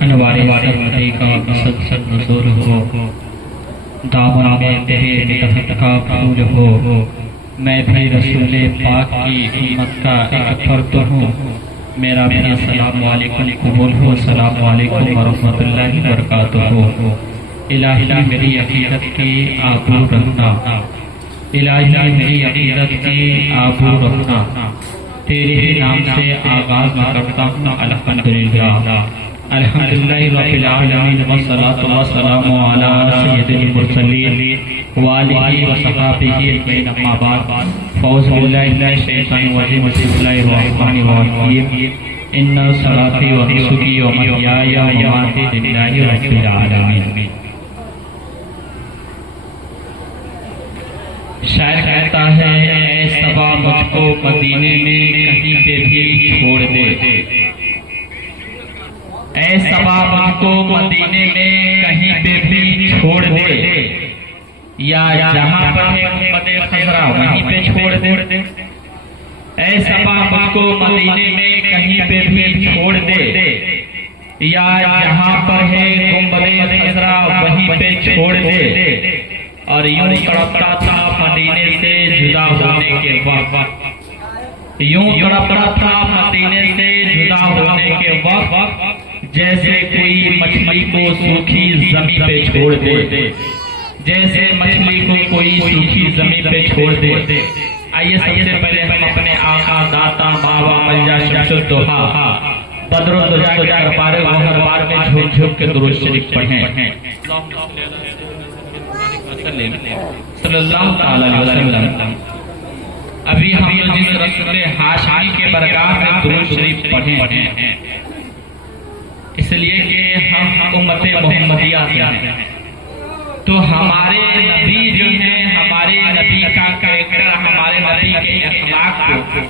अनवारी सरमदी का सत्संग नज़ूर हो, दामन में तेरे निकट का फूल हो। मैं भी रसूले पाक की उम्मत का एक फर्द हूँ। मेरा भी अस्सलामु अलैकुम कबूल हो। अस्सलामु अलैकुम व रहमतुल्लाहि व बरकातुहू। इलाही मेरी अकीदत की आबू रखना, इलाही मेरी अकीदत की आबू रखना। तेरे ही नाम से आगाज करता हूँ। अल्हम्दुलिल्लाह अल्हम्दुलिल्लाहि रब्बिल आलमीन वस्सलातु वस्सलामु अला सय्यिदिल मुरसलीन व आलिहि व सहाबिहि अजमईन। अम्मा बाद फौज़ बिल्लाहि मिनश शैतानिर रजीम। बिस्मिल्लाहिर रहमानिर रहीम। इन्ना सलाती व नुसुकी व महयाया व ममाती लिल्लाहि रब्बिल आलमीन। शायर कहता है, ऐ सबा मुझको मदीने में कहीं पे भी छोड़ दे। ऐ सबा मुझको मदीने में कहीं पे भी छोड़ दे, या जहां पर है गुंबदे खज़रा वहीं पे छोड़ दे। ऐ सबा मुझको मदीने में कहीं पे भी छोड़ दे, या जहां पर है गुंबदे खज़रा वहीं पे छोड़ दे। और यूं तड़पता था मदीने से जुदा होने के वक्त, यूं तड़पता था मदीने से जुदा होने के वक्त, जैसे कोई मछली को सूखी जमीन पे छोड़ दे, जैसे मछली को कोई सूखी जमीन पे छोड़ दे। आइए सबसे पहले हम अपने आका दाता बाबा मल्जा शमसुद्दोहा बदरुद्दोहा के दरबार मोहरबार में झुक झुक के दुरूद शरीफ पढ़ें। सल्लल्लाहु अलैहि वसल्लम। अभी हम जिस रसूल हाशमी के बरगाह में दुरूद शरीफ पढ़े हैं, इसलिए कि हम उम्मते मोहम्मदिया से हैं, तो हमारे नबी जो हैं, हमारे नबी का कैरेक्टर, हमारे नबी के अखलाक को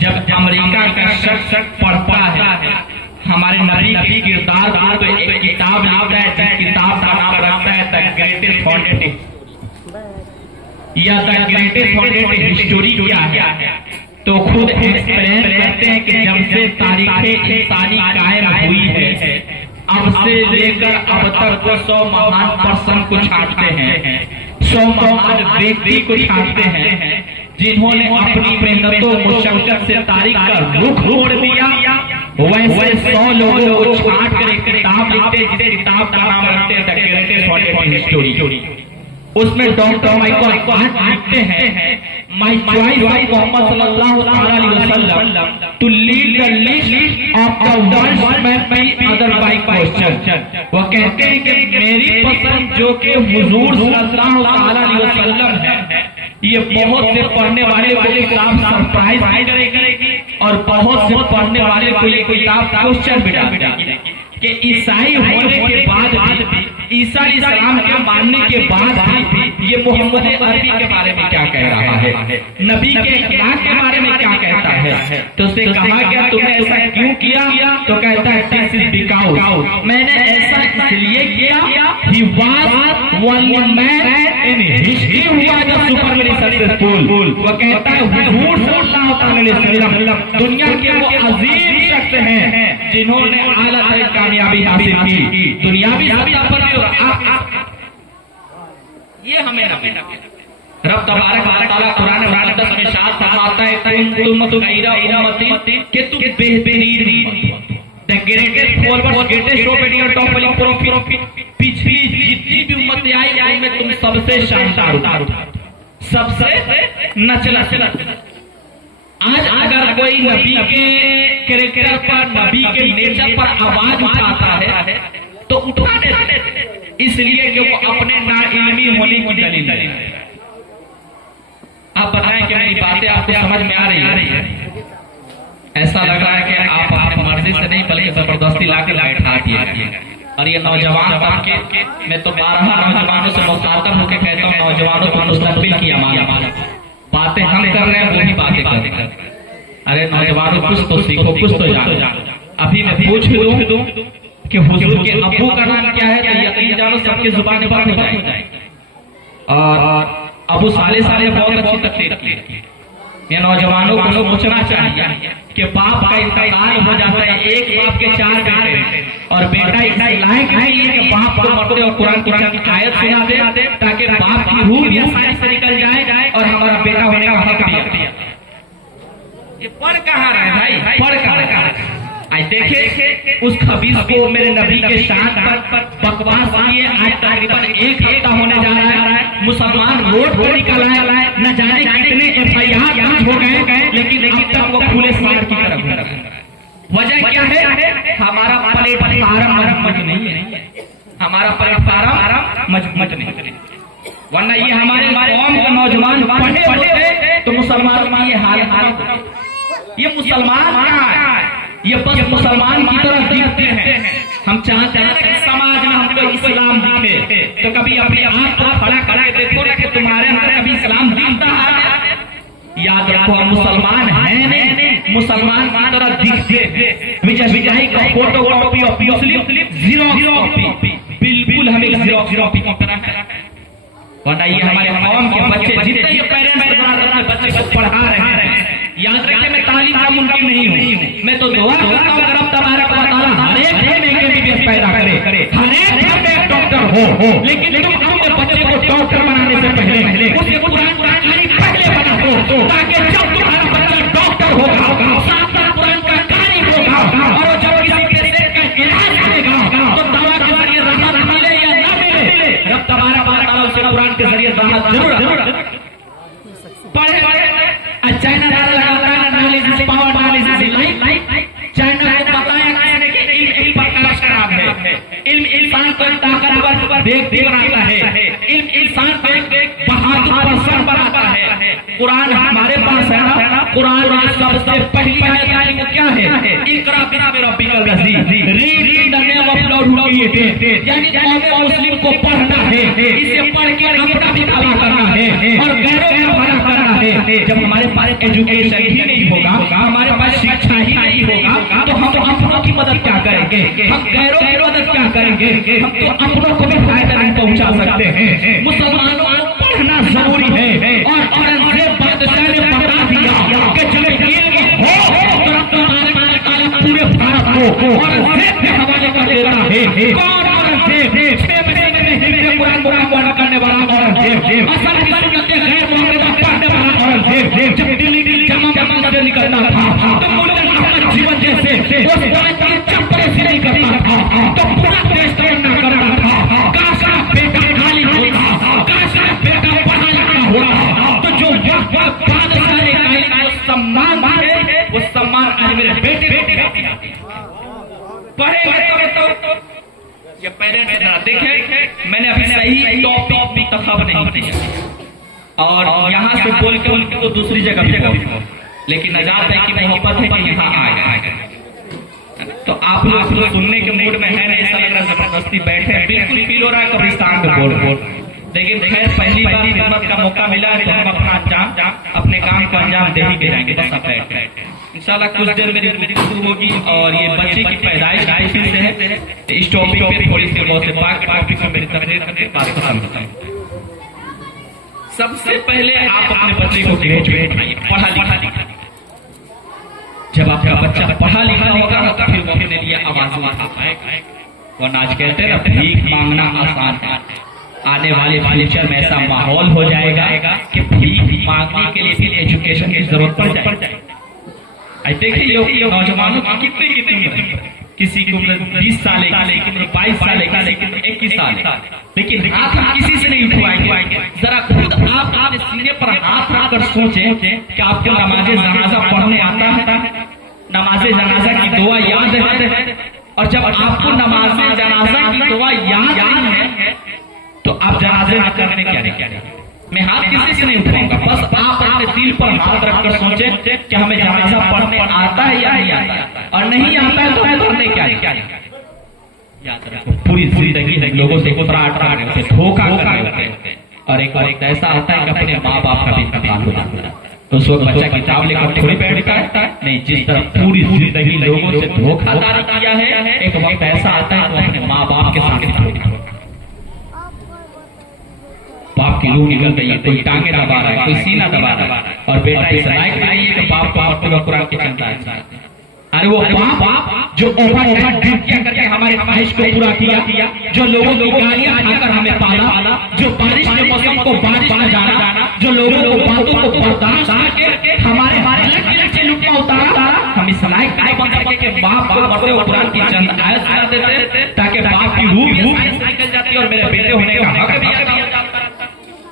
जब अमेरिका का शख्स पढ़ता है, हमारे नबी के किरदार को तो एक किताब लिखता है, जिस किताब का नाम रखता है द ग्रेटेस्ट फाउंडेशन या द ग्रेटेस्ट फाउंडेशन हिस्टोरी क्या है, तो खुद एक्सप्लेन करते हैं कि जब से तारीखें इंसानी कायम हुई है, अब से लेकर अब तक 100 महान पर्सन को छांटते हैं, 100 महान व्यक्ति को छांटते हैं, जिन्होंने अपनी मेहनतों मुशक्कत से तारीख का रुख मोड़ दिया। वैसे 100 लोगों को छांट कर एक किताब लिखते, जिस किताब का नाम रखते हैं द ग्रेटेस्ट फाउंडेशन हिस्टोरी। उसमें डॉक्टर माइकल लिखते हैं, My choice of Muhammad sallallahu alaihi wasallam to lead the list of the world's may be other by question। वो कहते हैं कि मेरी पसंद जो कि हुजूर सल्लल्लाहु अलैहि वसल्लम है, ये बहुत से पढ़ने वाले को ये किताब सरप्राइज करेगी और बहुत से पढ़ने वाले को ये किताब क्वेश्चन भी डालेगी कि ईसाई होने के बाद भी, ईसा इस्लाम के मानने के बाद भी ये मोहम्मद अरबी के बारे में क्या कह रहा है, नबी के अखलाक के बारे में क्या कहता है। तो उससे कहा गया तुमने ऐसा क्यों किया, तो कहता है दिस इज बिकॉज़ मैंने ऐसा इसलिए किया, he was one man in history हुआ जो सुपरमेनी सक्सेसफुल। वो कहता है हुजूर सल्लल्लाहु अलैहि वसल्लम दुनिया के वो अजीम शख्स हैं जिन्होंने आला तरीन कामयाबी हासिल की, दुनियावी सत्ता पर ये हमें रब तबारक व तआला कुरान मुक़द्दस में इरशाद फरमाता है, तुम खैरा उम्मती कि तुम बेहतरीन, the greatest forward greatest obedient top profit, पिछली जितनी भी उम्मतें आई उनमें तुम सबसे शानदार, सबसे नचला। आज अगर कोई नबी के कैरेक्टर पर, नबी के नेचर पर आवाज उठाता है तो उठा देते, इसलिए कि वो अपने नाइल्मी होने की दलील है। आप बताएं कि मेरी बातें आपको समझ में आ रही है? ऐसा लग रहा है कि आप अपनी मर्जी से नहीं बल्कि जबरदस्ती लाके बैठा दिए। और ये नौजवान तबके मैं तो 12 नौजवानों से मुखातब होकर कहता हूँ, नौजवानों को मुस्तकबिल की अमानत, बातें हम कर रहे हैं वही बातें कर रहे हैं। अरे नौजवानों कुछ तो सीखो, कुछ तो जानो। अभी मैं पूछ दूं कि हुजूर के अब्बू का नाम क्या है, तो यकीन जानो सबके जुबान पर हो जाए। और अबू साले बहुत अच्छी तकरीर की, ये नौजवानों को सोचना चाहिए कि बाप का इंतकाल हो जाता है, एक बाप के 4 बेटे, और बेटा इस लायक नहीं है कि बाप को मरते और कुरान की चंद आयत सुना दे ताकि बाप की रूह भी आसानी से निकल जाए और हमारा बेटा होने का हक दिया। ये पढ़ कहाँ रहा है भाई, पढ़ कहाँ रहा है? आज देखे उस खबीस को मेरे नबी के साथ पर बकवास किए, आज तकरीबन 1 हफ्ता होने जा रहा है। मुसलमान रोड पर निकल आया है, न जाने कितने FIR हो गए, लेकिन अब तक वो खुले सार की तरफ। वजह क्या है? हमारा प्लेटफार्म मजबूत नहीं है, हमारा प्लेटफार्म मजबूत नहीं। वरना ये हमारे कौम के नौजवान पढ़े होते तो मुसलमानों में ये हाल ये मुसलमान कहाँ है? ये बस मुसलमान की तरह दिखते हैं। हम चाहते हैं कि समाज में हमको इस्लाम दिखे, तो कभी अपने आप को खड़ा करके देखो कि तुम्हारे अंदर कभी इस्लाम दिखता है? याद रखो, हम मुसलमान हैं नहीं, मुसलमान की तरह दिखते हैं। विजय का फोटो कॉपी और मुस्लिम जीरोक्स कॉपी, बिल्कुल हमें जीरोक्स कॉपी की तरह। वरना ये हमारे कौम के बच्चे जितने ये पेरेंट्स अपने बच्चे को पढ़ा रहे हैं, याद रखिए मैं तालीम का मुमकिन नहीं हूँ, मैं तो दुआ करता हूँ रब तबारक व तआला हर एक घर में MBBS पैदा करे, हर एक घर में एक डॉक्टर हो। लेकिन तुम अपने बच्चे को डॉक्टर बनाने से पहले उसे कुरान का कारी पहले बना दो, ताकि जब तुम्हारा बच्चा डॉक्टर होगा, साथ-साथ कुरान का कारी होगा, और जब किसी पेशेंट का इलाज करेगा तो दवा के जरिए राहत मिले या न मिले, रब तबारक व तआला उसे कुरान के जरिए राहत जरूर पढ़े। China analysis, power analysis, China को बताया कि इल्म प्रकाश खराब है, इल्म इंसान को ताकतवर देख बनाता है, इल्म इंसान को बहादुर पर्सन बनाता है। कुरान हमारे पास है ना, कुरान में सबसे पहली आयत क्या है? इकरा बिस्मि रब्बिकल लज़ी, read in the name of Lord who created, यानी कौम मुस्लिम को पढ़ना है, इसे पढ़ के अपना भी भला करना है और गैरों का भला करना है। जब हमारे पास एजुकेशन ही नहीं होगा, हमारे पास शिक्षा ही नहीं होगा, तो हम अपनों की मदद क्या करेंगे? हम गैरों की मदद क्या करेंगे? हम तो अपनों को भी फायदा नहीं पहुंचा सकते हैं। मुसलमानों को पढ़ना जरूरी है, और औरंगजेब बादशाह ने बता दिया कि जब इल्म हो तो रब तआला पूरे भारत को औरंगजेब के हवाले कर देता है। कौन औरंगजेब? 6 महीने में हिंदी कुरान मुकम्मल करने वाला औरंगजेब, असल की सुन्नत गैर मुकम्मल पढ़ने वाला औरंगजेब। जब दिल्ली जमा से निकलना था तो मुल्तान अहमद जीवन जैसे उस बात की चप्पल से नहीं करता था, तो पूरा देश तैयार करना था। काश का बेटा खाली होता, काश का बेटा पढ़ा लिखा होता, तो जो बादशाह ने कहा सम्मान है वो सम्मान आज मेरे बेटे पढ़े तो ये पेरेंट्स जरा देखें, मैंने अभी सही टॉपिक भी तखब नहीं किया और यहाँ से बोल के तो दूसरी जगह भी बोल, लेकिन नजात है कि मोहब्बत है कि यहाँ आए। तो आप लोग सुनने के मूड में है नहीं, ऐसा लग रहा जबरदस्ती बैठे, बिल्कुल फील हो रहा है कब्रिस्तान में बोल। लेकिन खैर पहली बार खिदमत का मौका मिला है तो हम अपना अंजाम अपने काम को अंजाम दे ही देंगे। बस अब बैठे इंशाल्लाह कुछ देर मेरी शुरू होगी और ये बच्चे की पैदाइश किसी से है, इस टॉपिक पे थोड़ी सी बहुत से टॉपिक में मेरी तकरीर करके बात करता हूँ। सबसे पहले आप अपने बच्चे को ग्रेजुएट पढ़ा लिखा, जब आपका बच्चा पढ़ा लिखा होगा तो फिर वो अपने लिए आवाज उठाता है। वरना आज कहते हैं ना भीख मांगना आसान है, आने वाले फ्यूचर में ऐसा माहौल हो जाएगा कि भीख मांगने के लिए भी एजुकेशन की जरूरत पड़ जाएगी। देखिए नौजवानों की कितनी किसी की उम्र 20 साल की, 22 साल की, 21 साल, लेकिन हाथ हम किसी से नहीं उठवाएंगे। जरा खुद आप अपने सीने पर हाथ रखकर सोचें कि आपको नमाज़े जनाजा पढ़ने आता है, नमाज़े जनाजा की दुआ याद है, और जब आपको नमाज़े जनाजा की दुआ याद नहीं है तो आप जनाजे न करने क्या नहीं। मैं हाथ किसी से नहीं उठाऊंगा, बस आप अपने दिल पर हाथ रखकर सोचें कि हमें जनाजा पढ़ने आता है या नहीं आता है, और नहीं आता है तो हमने क्या याद रखो। पूरी जिंदगी लोगों से धोखा कर रहे होते हैं, और एक वक्त ऐसा होता है कि अपने माँ बाप का भी इंतकाल हो जाता है, तो उस वक्त बच्चा किताब लेकर थोड़ी बैठता है। नहीं, जिस तरह पूरी जिंदगी लोगों से धोखाधड़ी किया है, एक वक्त ऐसा आता है तो अपने माँ बाप के साथ बाप की रूह निकल गई है, कोई टांगे दबा रहा है, कोई सीना दबा रहा है, और बेटा इस लायक नहीं है कि बाप को मरते हुए कुरान की चिंता है। अरे वो बाप जो ओवर ड्यूटियां करके हमारे ख्वाहिश को पूरा किया, जो लोगों की गालियां खाकर हमें पाला, जो बारिश के मौसम को बारिश में जाना, जो लोगों को बातों को बर्दाश्त करके हमारे अलग से लुटमा उतारा, हम इस लायक नहीं बन सके कि बाप को मरते हुए कुरान की चंद आयत सुना देते ताकि बाप की रूह निकल जाती और मेरे बेटे होने का हक भी अदा हो जाता।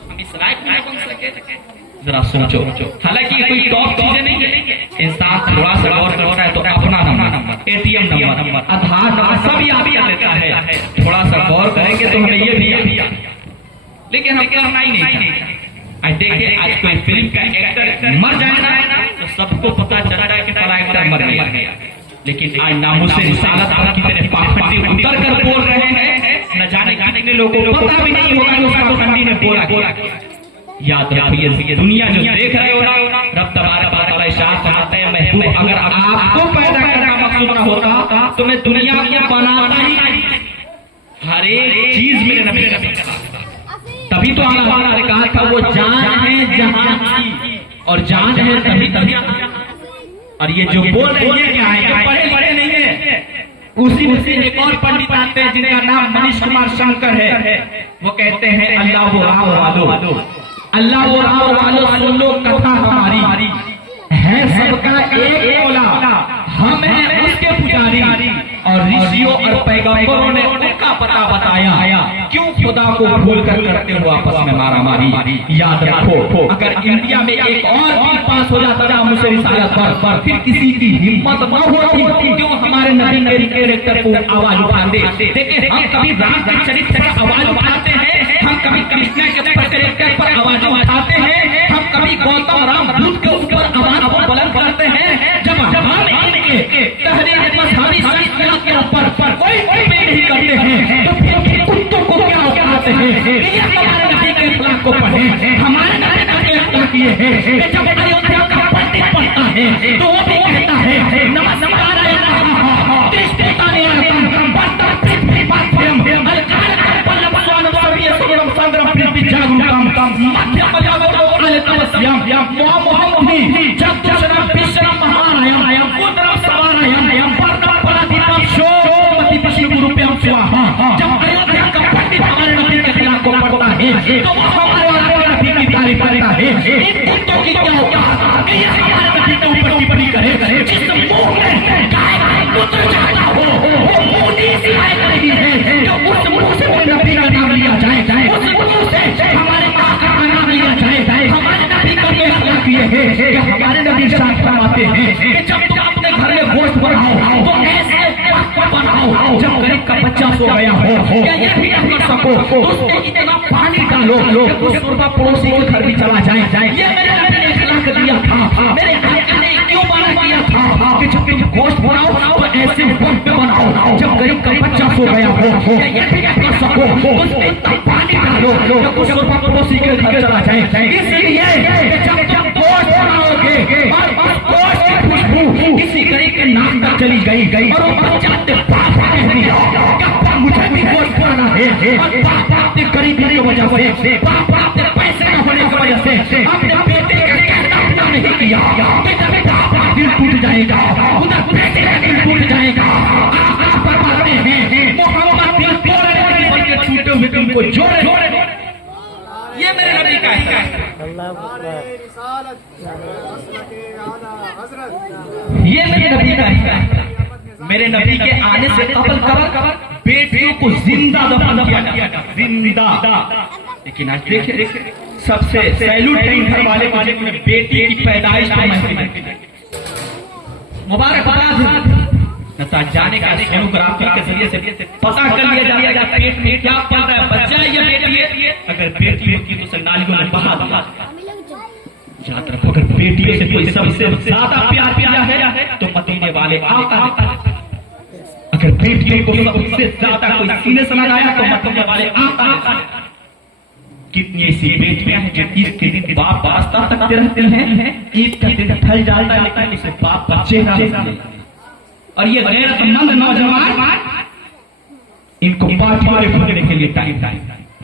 हम इस लायक नहीं बन सके। जरा सोचो, हालांकि कोई टॉप चीजें नहीं है, इंसान थोड़ा सा गौर करता है तो अपना नंबर, एटीएम नंबर, आधार नंबर सब याद कर लेता है। थोड़ा सा गौर करेंगे तो हमें ये भी याद, लेकिन हम करना ही नहीं। आज देखिए, आज कोई फिल्म का एक्टर मर जाएगा तो सबको पता चलता है कि फला एक्टर मर गया, लेकिन आज नामुस रिसालत की तरह पाखंडी उतर कर बोल रहे हैं, न जाने कितने लोगों को पता भी नहीं होगा कि उस पाखंडी ने बोला क्या। याद रखिए, दुनिया जो देख रहे हो ना, रब तबारक व तआला इरशाद फरमाते हैं, महबूब अगर आपको पैदा करना मकसूद न होता तो मैं दुनिया को बनाता ही नहीं। हर एक चीज मेरे नबी ने कहा, तभी तो अल्लाह ने कहा था वो जान है जहां की, और जान है तभी। और ये जो बोल रहे हैं क्या है, पढ़े नहीं है। उसी में से एक और पंडित आते हैं जिनका नाम मनीष कुमार शंकर है, वो कहते हैं अल्लाह वो राम वालो, अल्लाह वो राम वालो, सुन लो कथा हमारी है सबका एक मौला, हम हैं उसके पुजारी, और ऋषियों और पैगंबरों ने उनका पता बताया, क्यों खुदा को भूल कर करते हो आपस में मारामारी। याद रखो, अगर इंडिया में एक और बिल पास हो जाता ना मुझसे रिसालत पर, फिर किसी की हिम्मत न होती क्यों हमारे नबी के कैरेक्टर को आवाज उठाते। देखिए, हम कभी राम के चरित्र पर आवाज उठाते हैं, हम कभी कृष्ण के कैरेक्टर पर आवाज उठाते हैं, हम कभी गौतम राम बुद्ध के ऊपर आवाज बुलंद करते हैं। जब हम इनके तहरीर मजहबी शख्सियत के ऊपर कोई नहीं करते हैं तो फिर कुत्तों को क्या उठाते हैं। ये हमारे नबी के अखलाक को पढ़े, हमारे नबी के अखलाक ये है। जब अयोध्या का पंडित पढ़ता है तो वो भी कहता है नमस्कार जब अयोध्या का पंडित हमारे नबी के खिलाफ को पढ़ता है तो हमारे नबी की तारीफ करता है। इन कुत्तों की क्या होगा कि ये हमारे नबी के ऊपर टिप्पणी करे, जिस मुंह में गाय पुत्र जाता हो वो मुंह नहीं सिखाई करेगी है, जो उस मुंह से मेरे नबी का नाम लिया जाए, उस मुंह से हमारे आका का नाम लिया जाए। हमारे नबी का ये अखलाक ये है कि हमारे नबी साथ फरमाते हैं कि जब तुम अपने घर में गोश्त बनाओ तो ऐसे बनाओ जब गरीब का बच्चा सो गया हो, क्या ये भी कर सको तो उसमें इतना पानी डालो कि सुरबा पड़ोसी के घर भी चला जाए। ये मेरे नबी ने अखलाक दिया था, मेरे आका ने क्यों मना किया था कि जब तुम गोश्त बनाओ तो ऐसे वक्त पे बनाओ जब गरीब का बच्चा सो गया हो, क्या ये भी कर सको तो उसमें इतना पानी डालो कि सुरबा पड़ोसी के घर चला जाए। इसलिए जब तुम गोश्त बनाओगे और उस गोश्त की खुशबू किसी गरीब के नाक तक चली गई और वो बच्चा मुझे भी गोश्त बनाना है, और बाप अपने गरीबी की वजह से, बाप अपने पैसे न होने की वजह से अपने बेटे का कहना पूरा नहीं किया, बेटे बाप का दिल टूट जाएगा, उधर बेटे का दिल टूट जाएगा। आप फरमाते हैं मोहम्मद दिल तोड़ने वाले बल्कि टूटे हुए दिल को जोड़े। ये मेरे नबी का है, ये मेरे नबी का है। मेरे नबी के आने से कबल बेटियों को जिंदा दफन किया जाता, जिंदा। लेकिन आज देखिए सबसे सैल्यूट घर वाले को जिन्होंने बेटी की पैदाइश को महसूस मुबारकबाद न जाने का सोनोग्राफी के जरिए से पता कर लिया जाता है पेट में क्या पल रहा है, बच्चा है या बेटी है। अगर बेटी होती तो उसे नालियों में बहा दिया। याद रखो, अगर बेटियों से कोई सबसे ज्यादा प्यार किया है तो मदीने वाले आका ने, अगर बेटियों को सबसे ज्यादा कोई सीने से लगाया तो मदीने वाले आका ने। कितनी ऐसी बेटियां हैं जो ईद के दिन बाप वास्ता तकते रहते हैं, ईद का दिन ढल जाता है लेकिन उसे बाप बच्चे ना होते। और ये गैरतमंद नौजवान इनको पार्टी में घूमने के लिए टाइम,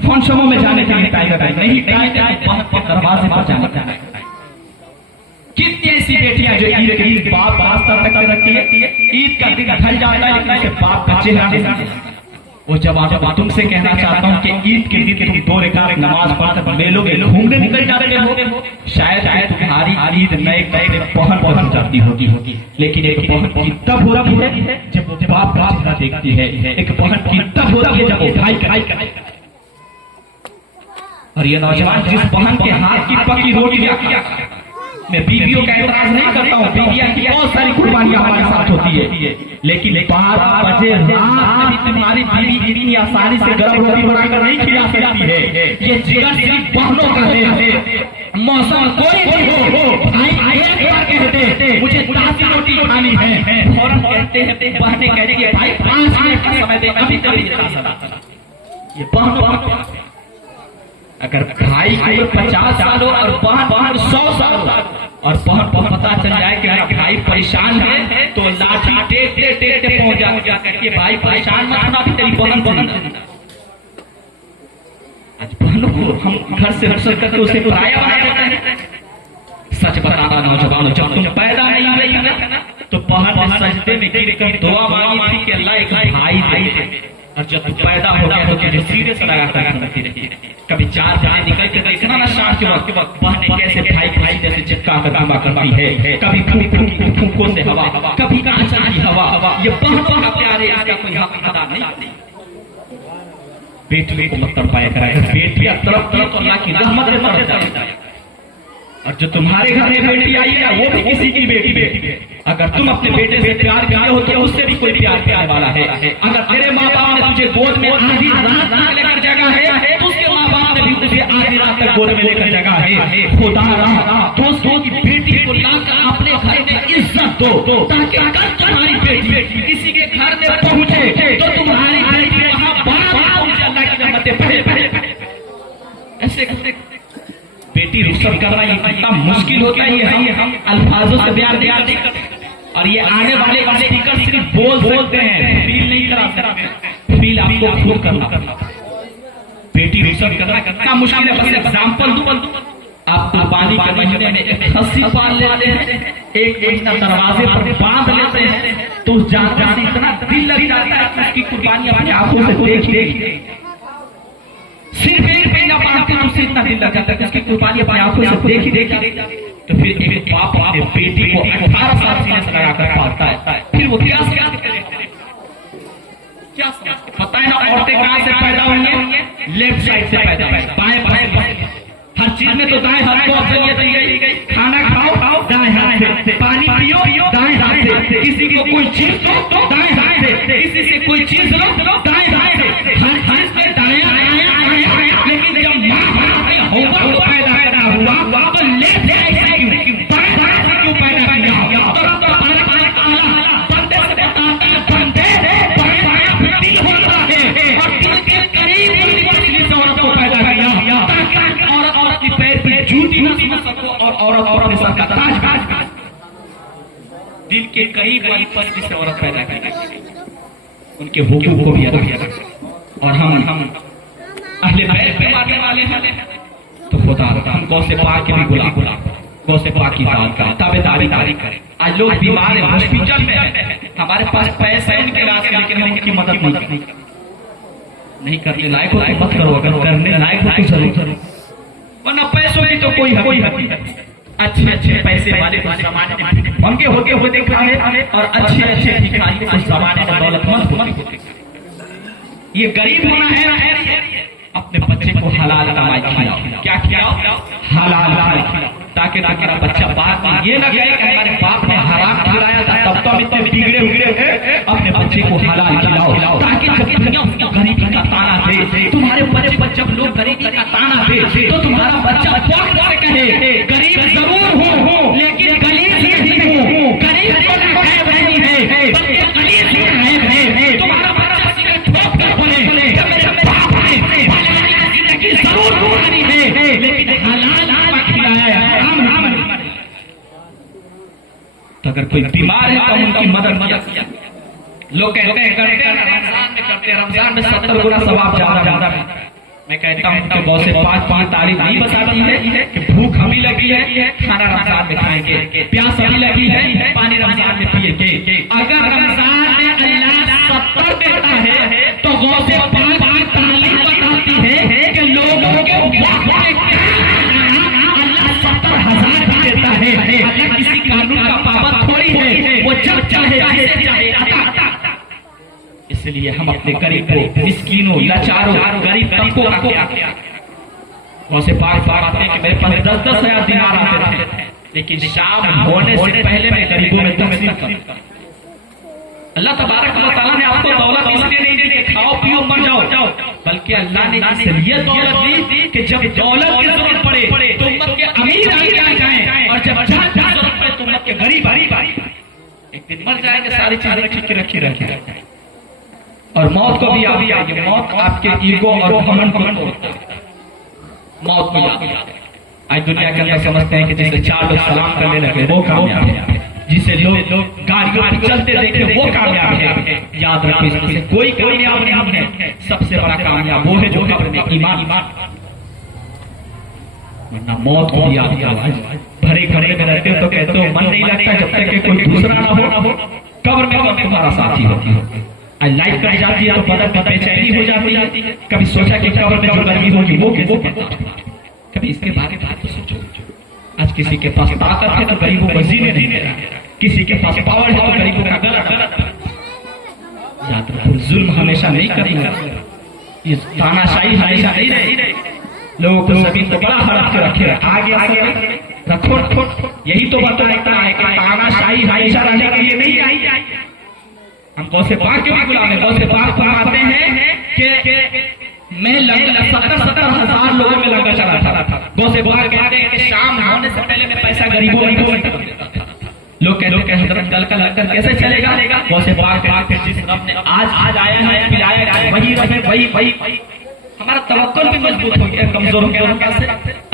फंक्शनों में जाने के लिए टाइम नहीं, दरवाजे पर जाने का कितनी ऐसी बेटियां जो ईद के दिन बाप रास्ता तक रखती है, ईद का दिन ढल जाता है लेकिन उसके बाप का चेहरा नहीं। वो जब तुमसे कहना चाहता हूँ कि ईद के दिन तुम 2 रकात नमाज पढ़कर मेलों में घूमने निकल जाते हो, शायद तुम्हारी ईद नए नए पहन पहन जाती होगी, लेकिन एक बहन की तब होती है जब वो बाप का चेहरा देखती है, एक बहन की तब होती है जब वो भाई का। और ये नौजवान जिस बहन के हाथ की पकी रोटियां, मैं बीवियों का एतराज नहीं करता हूँ, बीवियां की बहुत सारी कुर्बानियां हमारे साथ होती है, लेकिन 12 बजे रात में तुम्हारी बीवी इतनी आसानी से गर्म रोटी बनाकर नहीं खिला सकती है। ये जीवन सिर्फ बहनों का है। मौसम कोई भी हो, भाई एक बार कहते मुझे ताजी रोटी खानी है, फौरन कहते हैं बहनें कहती है भाई 5 मिनट का समय दे, अभी तक ये बहनों। अगर भाई की उम्र 50 साल हो और बहन 100 साल हो, और बहन को पता चल जाए कि मेरा भाई परेशान है, तो लाठी टेकते पहुंच जाकर के भाई परेशान मत होना, तेरी बहन। आज बहनों को हम घर से रक्षण करके उसे पराया बना देते हैं। सच बताना नौजवानों, जब तुम पैदा नहीं हुए ना तो बहन ने सजदे में गिर कर दुआ मांगी थी कि अल्लाह एक भाई दे, और जब पैदा हो गया तो तुझे सीधे से लगा कर रखती रही। कभी 4 बजे निकल के देखना ना शाम के वक्त बहनें कैसे भाई जैसे चिपका कर घुमा करती है, कभी फूंकों से हवा, कभी आंचल की हवा। ये बहनों का प्यार है, इसका कोई हक अदा नहीं। बेटी को मत तड़पाया कराए, बेटियां तड़प तो अल्लाह की रहमत से तड़प जाए। और जो तुम्हारे घर में बेटी आई है वो भी किसी की बेटी। अगर तुम अपने बेटे से प्यार किए हो तो उससे भी कोई प्यार वाला है। अगर तेरे माँ बाप ने तुझे गोद में आधी रात तक लेकर जगा है, तो उसके माँ बाप ने भी तुझे आधी रात तक गोद में लेकर जगा है। खुदा दोस्तों की बेटी को लाकर अपने घर में इज्जत दो, ताकि कल तुम्हारी बेटी किसी के घर में पहुंचे तो तुम्हारी बेटी वहां पहुंचे, अल्लाह की रहमतें पहले। ऐसे बेटी रुखसत करना ये कितना मुश्किल होता है, ये हम अल्फाजों से बयान नहीं करते। और ये आने वाले स्पीकर सिर्फ बोलते हैं, फील नहीं कराते। फील आपको खुद करना। बेटी रुखसत करना कितना मुश्किल है। बस एग्जाम्पल दूं, आप कुर्बानी के महीने में एक खस्सी पाल लेते हैं, एक दरवाजे पर बांध लेते हैं, तो उस जानवर से इतना दिल लग जाता है कि उसकी कुर्बानी अपनी आंखों से देख सिर्फ एक महीना बांधते उससे इतना दिल लग जाता है कि उसकी कुर्बानी अपनी आंखों से देखी। तो फिर एक बाप अपने बेटी को 18 साल सीने से लगाकर पालता है, फिर वो क्या पता है ना औरतें कहां से पैदा हुई है? लेफ्ट साइड से पैदा हुई, बाएं। हर चीज में तो दाएं हाथ को अफजलियत दी गई। खाना खाओ दाएं हाथ से, पानी पियो दाएं हाथ से, किसी को कोई चीज दो दाएं हाथ से, किसी से कोई चीज लो दाएं हाथ से। हर चीज में दाएं। लेकिन जब माँ बाप ने होगा पैदा हुआ तो लेफ्ट साइड से क्यों, बाएं हाथ से क्यों पैदा किया? तो बंदे से बताता है, बंदे बाएं दिल होता है और दिल के करीब से औरत को पैदा किया, ताकि औरत की पैर पे जूती न समझ सको और औरत अपने सर का ताज। दिल के करीब वाली पसली से औरत पैदा की, उनके हुकूक को भी अदा किया। और हम अहले बैत के मानने वाले हैं तो खुदा हम गौ से पाक के भी गुलाम, गौ से पाक की ताबेदारी करें। आज लोग बीमार हैं, हॉस्पिटल में हैं, हमारे पास पैसे हैं उनके इलाज के, लेकिन हम उनकी मदद नहीं करने लायक हो तो मत करो, अगर करने लायक हो तो जरूर, वरना पैसों की तो कोई अच्छे पैसे वाले को जमाने में मंगे होते देखा है, और अच्छे भिखारी को जमाने में दौलतमंद होते। ये गरीब होना है, अपने बच्चे को हलाल कमाई खिलाओ। क्या खिलाओ? हलाल खिलाओ, ताकि तुम्हारा बच्चा बाद में ये न कहे कि हमारे बाप ने हराम खिलाया था तब तो हम इतने बिगड़े हुए। अपने बच्चे को हलाल खिलाओ, ताकि जब दुनिया गरीबी का ताना दे, तुम्हारे बच्चे पर जब लोग गरीबी का ताना दे तो तुम्हारा बच्चा फौक से कहे गरीब जरूर हो लेकिन गलीज नहीं हो। गरीब नहीं है, बल्कि गलीज है। तुम्हारा बच्चा सिर्फ ठोक कर बोले मेरे बाप ने जिंदगी जरूर गुजारी है, लेकिन हलाल खिलाया है। तो अगर कोई बीमार है तो उनकी मदद किया। लोग कहते हैं करते हैं, रमजान में 70 गुना सवाब ज्यादा है। मैं कहता हूँ कि गौ से पाक तारीफ नहीं बताती है कि भूख हमें लगी है, खाना रमजान में खाएंगे, प्यास हमें लगी है, पानी रमजान में पिएंगे। अगर रमजान में अल्लाह 70 देता है तो गौ से पाक तारीफ बताती है कि लोगों के अल्लाह 70,000 भी देता है। अल्लाह किसी कानून का पाबंद थोड़ी है, वो जब चाहे जैसे चाहे आता। इसलिए हम अपने गरीबों, मिस्कीनों, लाचारों, गरीब तबकों का वैसे पाक आते हैं कि मेरे पास 10-10 हजार दिनार आते थे, लेकिन शाम होने से पहले मैं गरीबों में तकसीम करता। अल्लाह तबारक व तआला ने आपको दौलत इसलिए नहीं दी कि खाओ पियो मर जाओ, बल्कि अल्लाह ने इसलिए दौलत दी कि जब दौलत की जरूरत पड़े तो उम्मत के अमीर आगे आ जाएं, और जब जरूरत पड़े तो उम्मत के गरीब एक दिन मर जाएंगे, सारी चीजें ठीक रखी रहती और मौत को भी आएगी। मौत आपके ईगो और घमंड को मौत को याद है। आज दुनिया के अंदर समझते हैं कि जिसे 4 लोग सलाम करने लगे वो कामयाब है, जिसे लोग गाड़ियों पर चलते देखे वो कामयाब है। याद रखो, इसमें से कोई कामयाब नहीं है। सबसे बड़ा कामयाब वो है जो कब्र में ईमान, वरना मौत को भी याद करो। भरे घरे में रहते हो तो कहते हो मन नहीं लगता जब तक कि कोई दूसरा ना हो। कब्र में कौन तुम्हारा साथी होती हो? लाइट कट जाती है तो बदन में बेचैनी हो जाती है। कभी सोचा कि कब्र में जो गर्मी होगी वो कभी इसके बारे में तो सोचो। आज किसी के पास ताकत है तो गरीबों को जीने नहीं दे रहा, किसी के पास पावर है तो गरीबों का गलत। याद रखो, जुल्म हमेशा नहीं करना, ये तानाशाही हमेशा नहीं रहे। लोगों को जमीन को बड़ा हड़प के रखे, आगे रखो। यही तो बताता है कि तानाशाही हमेशा रहने के लिए नहीं आई। हम गौसे पाक के भी गुलाम हैं। गौसे पाक फरमाते हैं कि मैं 70 हजार लोगों में लंगर चला था। गौसे पाक कहते हैं कि शाम होने से पहले मैं पैसा गरीबों को लोग कहते हैं हजरत कल का लंगर कैसे चलेगा? गौसे पाक कहते हैं जिस रब ने आज आया है पिलाया है वही रहे, वही हमारा तवक्कुल भी मजबूत हो गया। कमजोर हो गया कैसे?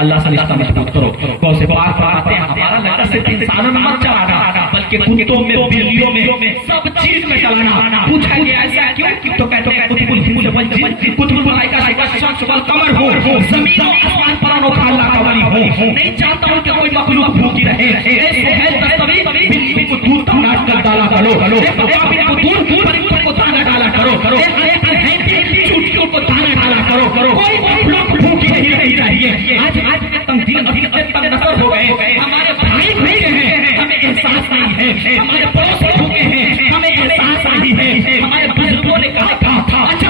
अल्लाह से रिश्ता मजबूत करो। गौसे पाक फरमाते हैं हमारा लंगर सिर्फ इंसानों में मत चलाना, बल्कि कुत्तों में, बिल्लियों में, सब चीज में चलाना। पूछा गया ऐसा क्यों? तो कहते हैं कुतुबुल हिंद वल जिन, कुतुबुल मलाइका से शख्स वल कमर हो, जमीन और आसमान पर अनोखा अल्लाह का वली हो। नहीं चाहता हूं कि कोई मखलूक भूखी रहे। सुहैल तस्तवी बिल्ली को दूध का नाट कर डाला करो, बाबिल को दूध परिंदों को दाना डाला करो, चूटियों को दाना डाला करो। कोई मखलूक भूखी नहीं रहनी चाहिए। आज तंजीम तंग नसर हो गए, हमारे भाई भूखे हैं, हमें एहसास नहीं है। हमारे पड़ोसी भूखे हैं, हमें एहसास नहीं है। हमारे बुजुर्गों ने कहा था अच्छा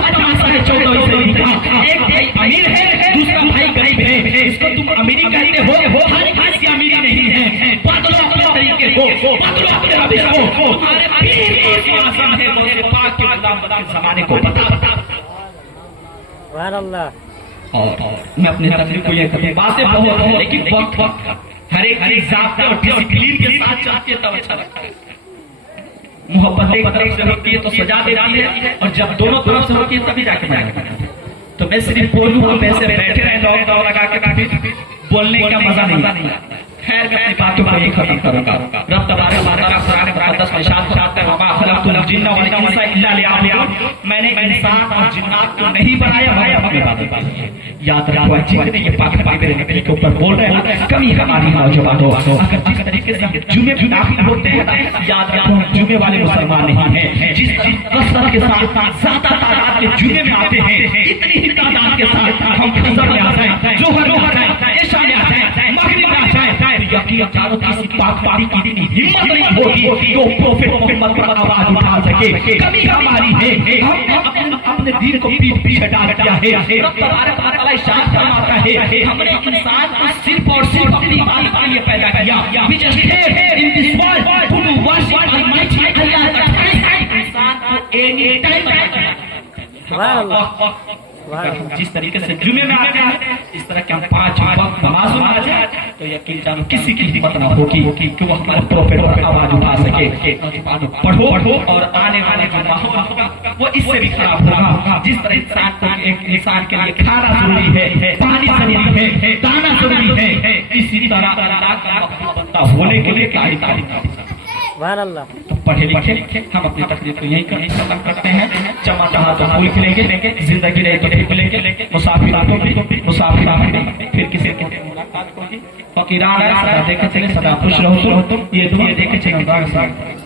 14 का एक भाई अमीर है, दूसरा भाई गरीब है, इसको तुम अमीरी कहते हो। हर खास की अमीरी नहीं है। बदलो अपने तरीके को, बदलो अपने रवैये को। तुम्हारे पीर की आसान है गौसे पाक के गुलाम बना के जमाने को बता। और मैं अपने तकलीफ को ये कहूँ, बातें बहुत है लेकिन वक्त हर एक ज़ाब्ते और डिसिप्लिन के साथ चलती है तब अच्छा लगता है। मोहब्बत एक तरफ से होती है तो सजा देती है, और जब दोनों तरफ से होती है तभी जाके मजा करता है। तो मैं सिर्फ बोलूँ हम ऐसे बैठे रहे लॉकडाउन लगा के बोलने का मजा नहीं आता। खैर मैं अपनी बातों को यही खत्म करूंगा। रब तबारक व तआला कुरान मुक़द्दस में इरशाद फरमाता है वमा खलक़तुल जिन्ना वल इंसा इल्ला लियअबुदून, मैंने इंसान और जिन्नात को नहीं बनाया मगर अपनी इबादत के लिए। याद रखो, जितने ये पाक मेरे नबी के ऊपर बोल रहे हैं कमी हमारी नौजवानों, अगर जिस तरीके से जुमे में दाखिल होते हैं, याद रखो हम जुमे वाले मुसलमान नहीं हैं। जिस कसरत के साथ ज्यादा तादाद के जुमे में आते हैं, इतनी ही तादाद के साथ हम फजर में आ जाए, जोहर में आ जाए, इशा में आ जाए, मगरिब में आ जाए, यकीन जानो किसी पाक पारी की इतनी हिम्मत नहीं होगी जो प्रोफेट मोहम्मद पर आवाज उठा सके। कमी हमारी है, हमने अपने दीन को पीछे डाल दिया है। रब तबारक व तआला इरशाद फरमाता है हमने इंसान को सिर्फ और सिर्फ अपनी इबादत के लिए पैदा किया। We just came in this world to worship Almighty Allah। इंसान को एक टाइम जिस तरीके से जुमे में आते हैं इस तरह के हम 5 वक्त नमाज में आ जाए तो यकीन जानो किसी की हिम्मत ना होगी कि वो हमारे प्रोफेट पर आवाज उठा सके। पढ़ो और आने वाले जो माहौल होगा वो इससे भी खराब होगा। जिस तरह इंसान को एक इंसान के लिए खाना जरूरी है, पानी जरूरी है, दाना जरूरी है, इसी तरह अल्लाह का बंदा होने के लिए क्या ही तारीफ। पढ़े लिखे हम अपनी तकलीफ को यही खत्म करते हैं। चमा चाहा तो फूल खिलेंगे, जिंदगी रहे तो खिलेंगे, मुसाफिर फिर किसी मुलाकात होगी। फकीराना सदा देखे चले, सदा खुश रहो तुम, ये दुआ देखे चले।